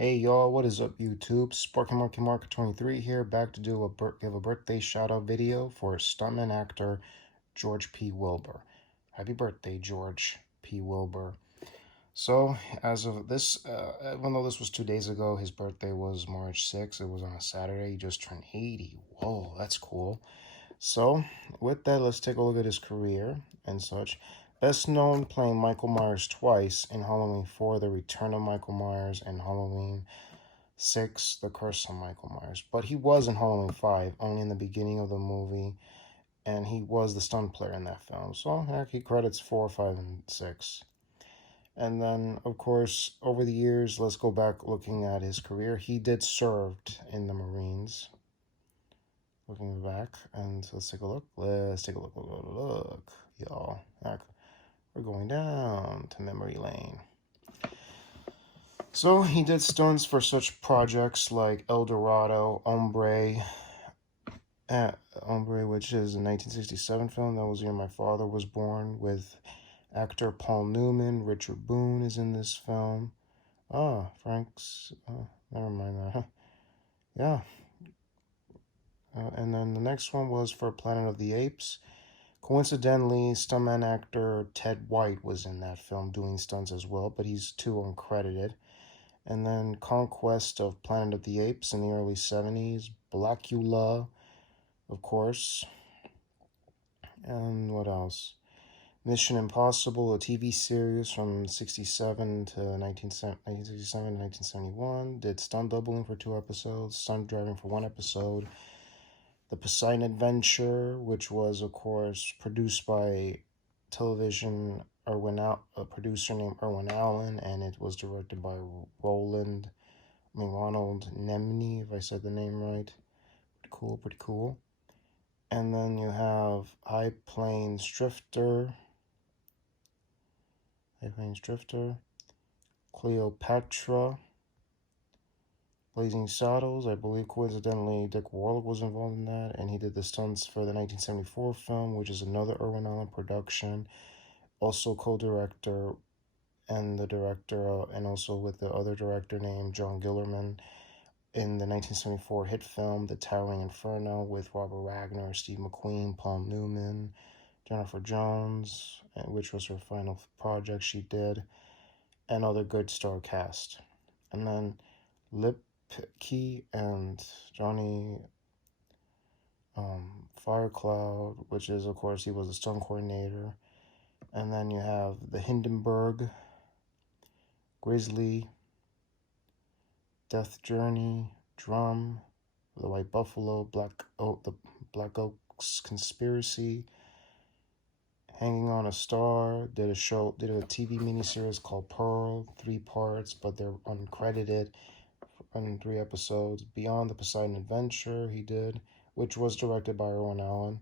Hey y'all, what is up YouTube? Sparky Monkey Mark 23 here, back to give a birthday shout out video for stuntman actor George P. Wilbur. Happy birthday, George P. Wilbur. So, as of this, even though this was 2 days ago, his birthday was March 6th. It was on a Saturday. He just turned 80. Whoa, that's cool. So, with that, let's take a look at his career and such. Best known playing Michael Myers twice in Halloween 4, The Return of Michael Myers, and Halloween 6, The Curse of Michael Myers. But he was in Halloween 5, only in the beginning of the movie, and he was the stunt player in that film. So, heck, he credits 4, 5, and 6. And then, of course, over the years, let's go back looking at his career. He did served in the Marines. Looking back, and let's take a look. Let's take a look. Y'all. We're going down to memory lane. So he did stunts for such projects like El Dorado, Hombre, which is a 1967 film. That was the year my father was born, with actor Paul Newman. Richard Boone is in this film. Frank's, never mind that. Yeah. And then the next one was for Planet of the Apes. Coincidentally, stuntman actor Ted White was in that film doing stunts as well, but he's too uncredited. And then Conquest of Planet of the Apes in the early 70s. Blackula, of course. And what else? Mission Impossible, a TV series from 1967 to 1971. Did stunt doubling for 2 episodes, stunt driving for 1 episode. The Poseidon Adventure, which was, of course, produced by a producer named Irwin Allen, and it was directed by Ronald Nemni, if I said the name right. Pretty cool. And then you have High Plains Drifter, Cleopatra, Blazing Saddles. I believe coincidentally Dick Warlock was involved in that, and he did the stunts for the 1974 film, which is another Irwin Allen production. Also co-director and also with the other director named John Gillerman in the 1974 hit film The Towering Inferno with Robert Wagner, Steve McQueen, Paul Newman, Jennifer Jones, which was her final project she did, and other good star cast. And then Lipke and Johnny Firecloud, which is, of course, he was a stunt coordinator. And then you have the Hindenburg, Grizzly, Death Journey, Drum, The White Buffalo, the Black Oaks Conspiracy, Hanging on a Star, did a TV miniseries called Pearl, 3 parts, but they're uncredited, running 3 episodes. Beyond the Poseidon Adventure he did, which was directed by Irwin Allen.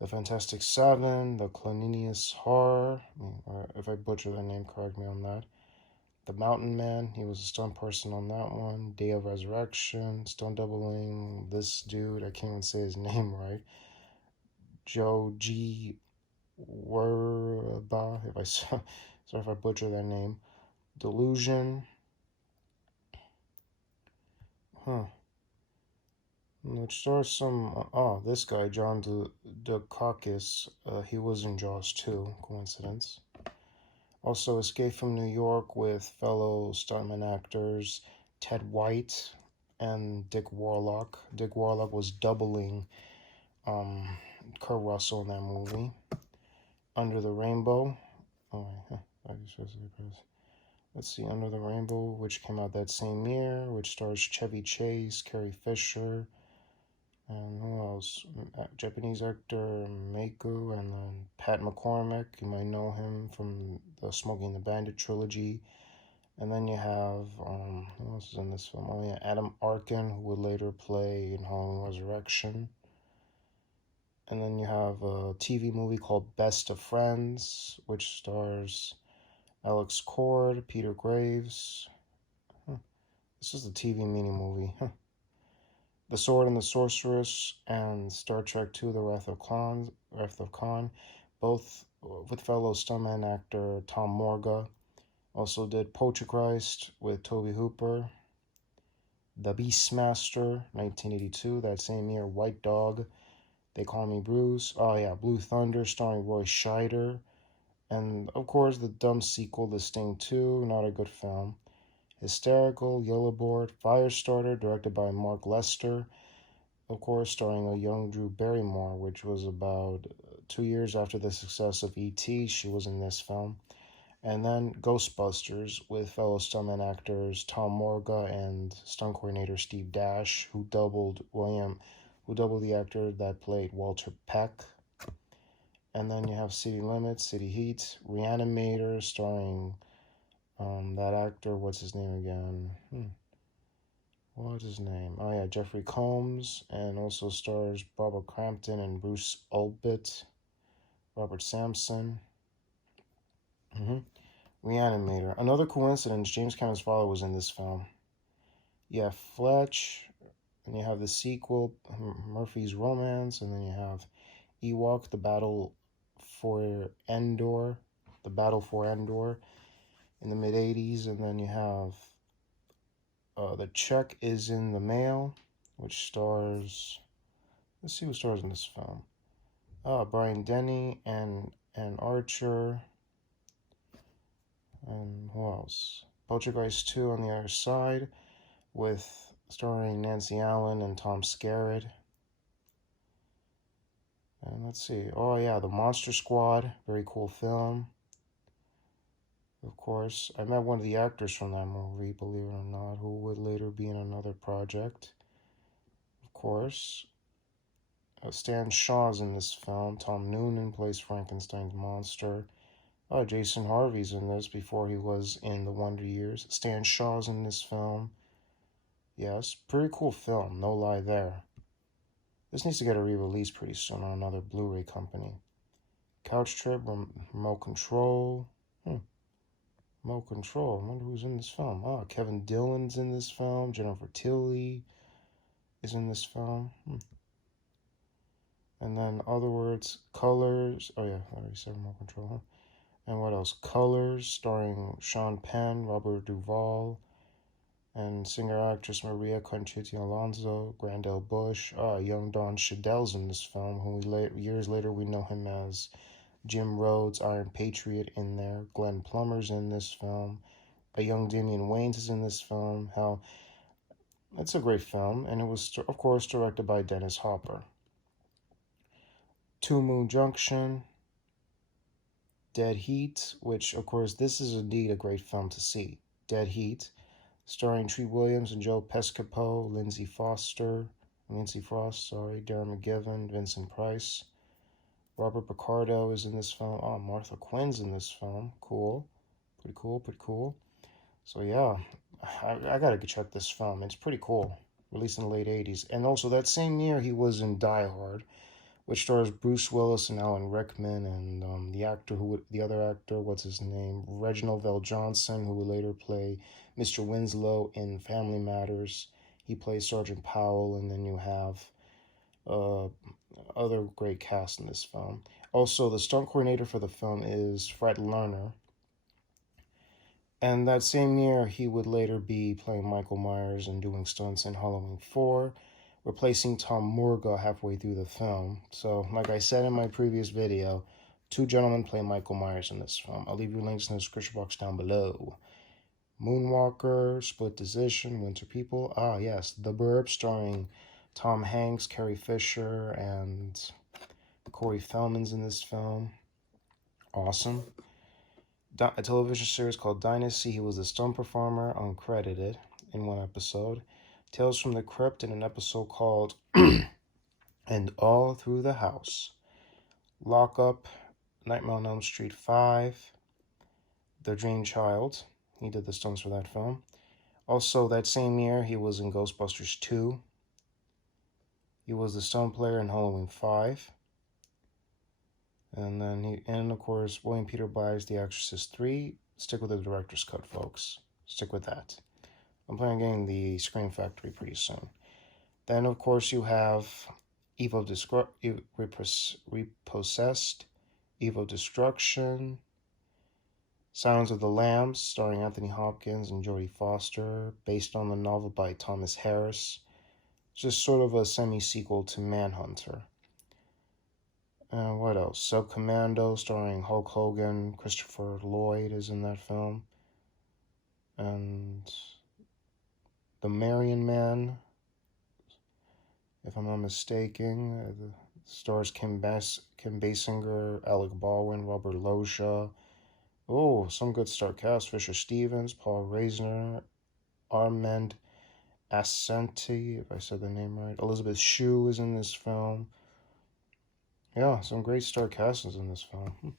The Fantastic Seven, The Cloninius Horror, if I butcher the name, correct me on that. The Mountain Man, he was a stunt person on that one. Day of Resurrection, stunt doubling this dude, I can't even say his name right. Joe G. Werba, sorry if I butcher that name. Delusion. Which stars some, this guy, John Dukakis, he was in Jaws 2, coincidence. Also, Escape from New York with fellow stuntman actors Ted White and Dick Warlock. Dick Warlock was doubling Kurt Russell in that movie. Under the Rainbow. Let's see, Under the Rainbow, which came out that same year, which stars Chevy Chase, Carrie Fisher, and who else? Japanese actor Mako, and then Pat McCormick. You might know him from the Smoking the Bandit trilogy. And then you have, who else is in this film? Oh yeah, Adam Arkin, who would later play in Halloween Resurrection. And then you have a TV movie called Best of Friends, which stars Alex Cord, Peter Graves. This is a TV mini-movie. The Sword and the Sorceress, and Star Trek II, The Wrath of Khan, both with fellow stuntman actor Tom Morga. Also did Poltergeist with Tobe Hooper. The Beastmaster, 1982. That same year, White Dog, They Call Me Bruce. Oh yeah, Blue Thunder, starring Roy Scheider. And of course, the dumb sequel, The Sting 2, not a good film. Hysterical, Yellowboard, Firestarter, directed by Mark Lester. Of course, starring a young Drew Barrymore, which was about 2 years after the success of E.T. She was in this film. And then Ghostbusters with fellow stuntman actors Tom Morga and stunt coordinator Steve Dash, who doubled the actor that played Walter Peck. And then you have City Limits, City Heat, Reanimator, starring that actor, what's his name again? What's his name? Oh yeah, Jeffrey Combs, and also stars Barbara Crampton and Bruce Ulbit, Robert Sampson. Reanimator. Another coincidence, James Cameron's father was in this film. You have Fletch, and you have the sequel, Murphy's Romance, and then you have Ewok, The Battle for Endor, in the mid-'80s, and then you have The Check Is in the Mail, which stars, let's see who stars in this film. Brian Denny and Archer, and who else? Poltergeist 2 on the other side, with starring Nancy Allen and Tom Skerritt. And let's see. Oh yeah, The Monster Squad, very cool film. Of course, I met one of the actors from that movie, believe it or not, who would later be in another project. Of course, Stan Shaw's in this film. Tom Noonan plays Frankenstein's monster. Oh, Jason Harvey's in this before he was in The Wonder Years. Stan Shaw's in this film. Yes, pretty cool film, no lie there. This needs to get a re-release pretty soon on another Blu-ray company. Couch Trip, Remote Control. Remote Control, I wonder who's in this film. Oh, Kevin Dillon's in this film. Jennifer Tilly is in this film. And then Other Words, Colors. Oh yeah, I already said Remote Control. And what else? Colors, starring Sean Penn, Robert Duvall, and singer-actress Maria Conchita Alonso, Grandel Bush. Young Don Cheadle's in this film, who years later we know him as Jim Rhodes, Iron Patriot in there. Glenn Plummer's in this film. A young Damian Wayans is in this film. Hell, it's a great film, and it was, of course, directed by Dennis Hopper. Two Moon Junction, Dead Heat, which, of course, this is indeed a great film to see. Dead Heat, starring Treat Williams and Joe Piscopo, Lindsay Frost, Darren McGivern, Vincent Price. Robert Picardo is in this film. Oh, Martha Quinn's in this film. Cool. Pretty cool. So yeah, I gotta check this film. It's pretty cool. Released in the late 80s. And also that same year he was in Die Hard, which stars Bruce Willis and Alan Rickman, and the other actor, what's his name? Reginald VelJohnson, who would later play Mr. Winslow in Family Matters. He plays Sergeant Powell, and then you have other great cast in this film. Also, the stunt coordinator for the film is Fred Lerner. And that same year, he would later be playing Michael Myers and doing stunts in Halloween 4, replacing Tom Morga halfway through the film. So, like I said in my previous video, two gentlemen play Michael Myers in this film. I'll leave you links in the description box down below. Moonwalker, Split Decision, Winter People. Ah, yes, The Burbs, starring Tom Hanks, Carrie Fisher, and Corey Feldman's in this film. Awesome. A television series called Dynasty. He was a stunt performer, uncredited, in one episode. Tales from the Crypt in an episode called And All Through the House. Lockup, Nightmare on Elm Street 5, The Dream Child. He did the stunts for that film. Also, that same year, he was in Ghostbusters 2. He was the stunt player in Halloween 5. And then of course, William Peter Blight's The Exorcist 3. Stick with the director's cut, folks. Stick with that. I'm planning on getting the Scream Factory pretty soon. Then, of course, you have Repossessed, Evil Destruction, Silence of the Lambs, starring Anthony Hopkins and Jodie Foster, based on the novel by Thomas Harris. It's just sort of a semi-sequel to Manhunter. What else? Subcommando, starring Hulk Hogan. Christopher Lloyd is in that film. And The Marion Man, if I'm not mistaken, stars Kim Basinger, Alec Baldwin, Robert Loggia. Oh, some good star cast. Fisher Stevens, Paul Reisner, Armand Asante, if I said the name right. Elizabeth Shue is in this film. Yeah, some great star castings in this film.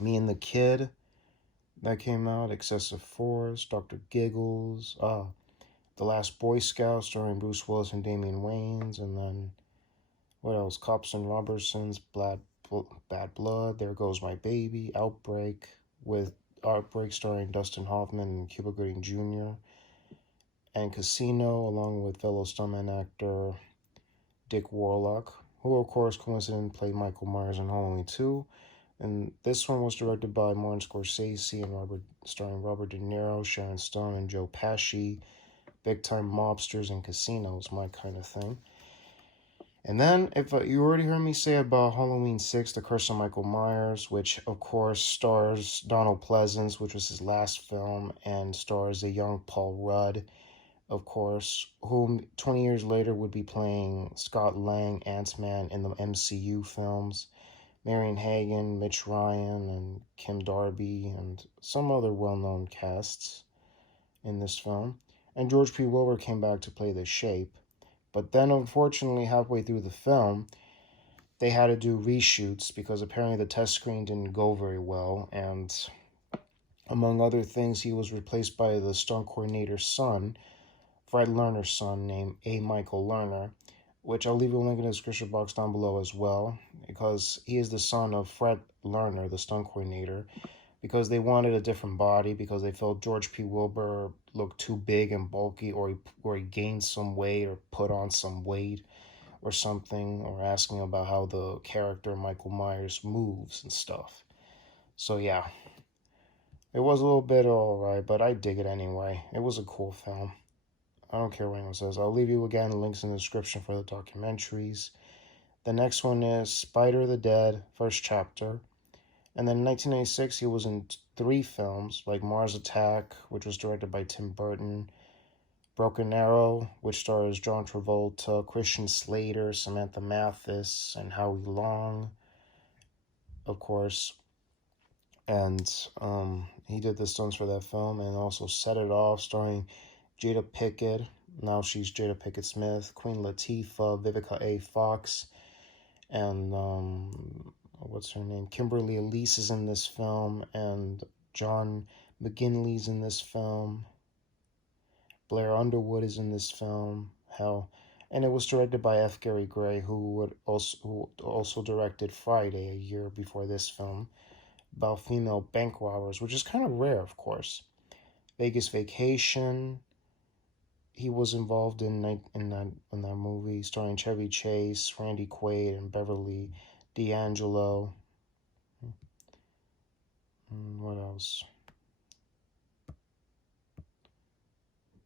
Me and the Kid, that came out. Excessive Force, Dr. Giggles, The Last Boy Scout, starring Bruce Willis and Damian Wayans, and then, what else? Cops and Robertsons, Bad Blood, There Goes My Baby, Outbreak, starring Dustin Hoffman and Cuba Gooding Jr., and Casino, along with fellow stuntman actor Dick Warlock, who of course coincidentally played Michael Myers in Halloween 2. And this one was directed by Martin Scorsese and starring Robert De Niro, Sharon Stone, and Joe Pesci. Big time mobsters and casinos, my kind of thing. And then, if you already heard me say about Halloween 6, The Curse of Michael Myers, which of course stars Donald Pleasence, which was his last film, and stars a young Paul Rudd, of course, whom 20 years later would be playing Scott Lang, Ant-Man in the MCU films, Marion Hagen, Mitch Ryan, and Kim Darby, and some other well-known casts in this film. And George P. Wilbur came back to play the Shape. But then, unfortunately, halfway through the film, they had to do reshoots because apparently the test screen didn't go very well. And among other things, he was replaced by the stunt coordinator's son, Fred Lerner's son, named A. Michael Lerner, which I'll leave a link in the description box down below as well, because he is the son of Fred Lerner, the stunt coordinator, because they wanted a different body, because they felt George P. Wilbur looked too big and bulky, or he gained some weight or put on some weight or something, or asking about how the character Michael Myers moves and stuff. So yeah, it was a little bit alright, but I dig it anyway. It was a cool film. I don't care what anyone says. I'll leave you again links in the description for the documentaries. The next one is Spider the Dead, first chapter. And then in 1996, he was in 3 films, like Mars Attack, which was directed by Tim Burton, Broken Arrow, which stars John Travolta, Christian Slater, Samantha Mathis, and Howie Long, of course. And he did the stunts for that film, and also Set It Off, starring Jada Pinkett, now she's Jada Pinkett Smith, Queen Latifah, Vivica A. Fox, and what's her name? Kimberly Elise is in this film, and John McGinley's in this film. Blair Underwood is in this film. Hell, and it was directed by F. Gary Gray, who also directed Friday a year before this film, about female bank robbers, which is kind of rare, of course. Vegas Vacation. He was involved in that movie, starring Chevy Chase, Randy Quaid, and Beverly D'Angelo. What else?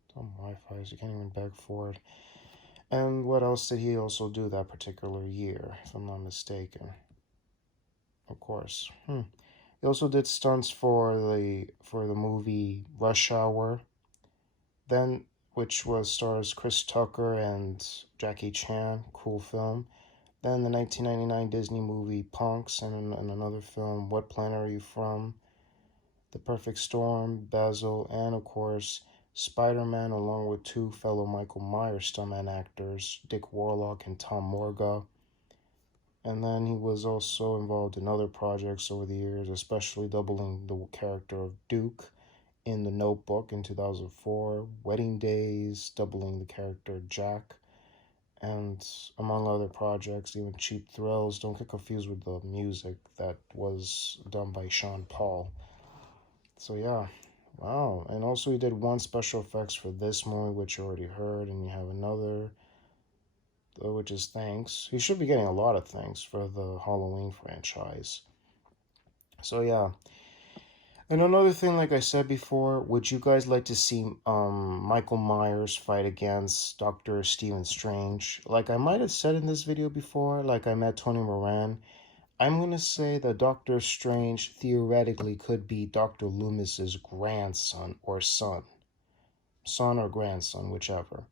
It's on Wi-Fi, so you can't even beg for it. And what else did he also do that particular year, if I'm not mistaken? Of course. He also did stunts for the movie Rush Hour. Then, which stars Chris Tucker and Jackie Chan, cool film. Then the 1999 Disney movie Punks, and another film, What Planet Are You From? The Perfect Storm, Basil, and of course, Spider-Man, along with 2 fellow Michael Myers stuntman actors, Dick Warlock and Tom Morga. And then he was also involved in other projects over the years, especially doubling the character of Duke in The Notebook in 2004, Wedding Days, doubling the character Jack, and among other projects, even Cheap Thrills. Don't get confused with the music that was done by Sean Paul. So yeah, wow. And also he did 1 special effects for this movie, which you already heard, and you have another, which is thanks. He should be getting a lot of thanks for the Halloween franchise. So yeah. And another thing, like I said before, would you guys like to see Michael Myers fight against Dr. Stephen Strange? Like I might have said in this video before, like I met Tony Moran, I'm going to say that Doctor Strange theoretically could be Dr. Loomis's grandson or son. Son or grandson, whichever.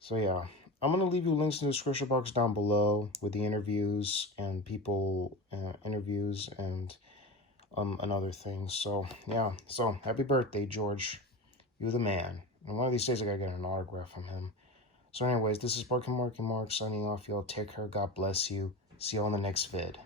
So yeah, I'm going to leave you links in the description box down below with the interviews and people interviews and other things. So yeah, so happy birthday, George. You're the man. And one of these days I gotta get an autograph from him. So anyways, this is Marky Mark signing off. Y'all take care. God bless you. See you on the next vid.